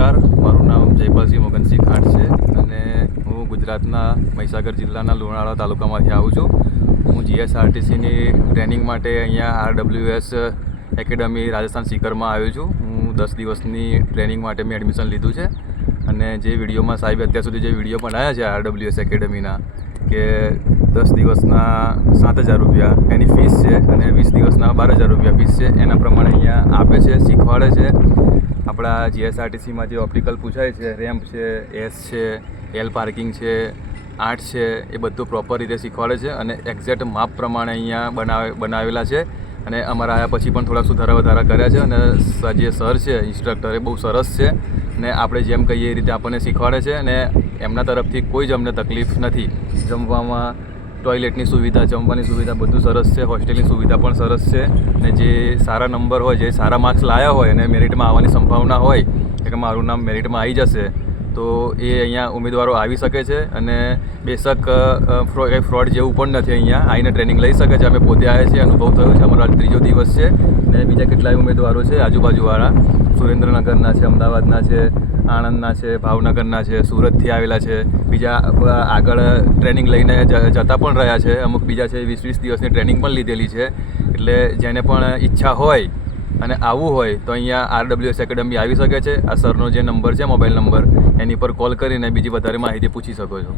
નમસ્કાર. મારું નામ જયપાલસિંહ મોગનસિંહ ખાટ છે અને હું ગુજરાતના મહીસાગર જિલ્લાના લુણાવાડા તાલુકામાંથી આવું છું. હું જીએસઆરટીસીની ટ્રેનિંગ માટે અહીંયા આરડબ્લ્યુએસ એકેડમી રાજસ્થાન સિકરમાં આવ્યો છું. હું દસ દિવસની ટ્રેનિંગ માટે મેં એડમિશન લીધું છે અને જે વિડીયોમાં સાહેબ અત્યાર સુધી જે વીડિયો બનાવ્યા છે આરડબ્લ્યુએસ એકેડમીના કે દસ દિવસના સાત હજાર રૂપિયા એની ફીસ છે અને વીસ દિવસના બાર હજાર રૂપિયા ફીસ છે. એના પ્રમાણે અહીંયા આપે છે, શીખવાડે છે. આપણા જીએસઆરટીસીમાં જે ઓપ્ટિકલ પૂછાય છે રેમ્પ છે એસ છે એલ પાર્કિંગ છે આર્ટ છે, એ બધું પ્રોપર રીતે શીખવાડે છે અને એક્ઝેક્ટ માપ પ્રમાણે અહીંયા બનાવે, બનાવેલા છે. અને અમારા આયા પછી પણ થોડાક સુધારા વધારા કર્યા છે અને જે સર છે ઇન્સ્ટ્રક્ટર એ બહુ સરસ છે. ને આપણે જેમ કહીએ એ રીતે આપણને શીખવાડે છે અને એમના તરફથી કોઈ જ અમને તકલીફ નથી. જમવામાં ટોયલેટની સુવિધા, જમવાની સુવિધા બધું સરસ છે, હોસ્ટેલની સુવિધા પણ સરસ છે ને જે સારા નંબર હોય, જે સારા માર્ક્સ લાવ્યા હોય અને મેરિટમાં આવવાની સંભાવના હોય કે મારું નામ મેરિટમાં આવી જશે તો એ અહીંયા ઉમેદવારો આવી શકે છે અને બેશક કંઈ ફ્રોડ જેવું પણ નથી અહીંયા. આવીને ટ્રેનિંગ લઈ શકે છે. અમે પોતે આવ્યા છીએ. અનુભવ થયો છે. અમારો ત્રીજો દિવસ છે અને બીજા કેટલાય ઉમેદવારો છે. આજુબાજુવાળા સુરેન્દ્રનગરના છે, અમદાવાદના છે, આણંદના છે, ભાવનગરના છે, સુરતથી આવેલા છે. બીજા આગળ ટ્રેનિંગ લઈને જતા પણ રહ્યા છે. અમુક બીજા છે વીસ વીસ દિવસની ટ્રેનિંગ પણ લીધેલી છે. એટલે જેને પણ ઈચ્છા હોય અને આવવું હોય તો અહીંયા આરડબ્લ્યુએસ એકેડમી આવી શકે છે. આ સરનો જે નંબર છે, મોબાઈલ નંબર, એની પર કોલ કરીને બીજી વધારે માહિતી પૂછી શકો છો.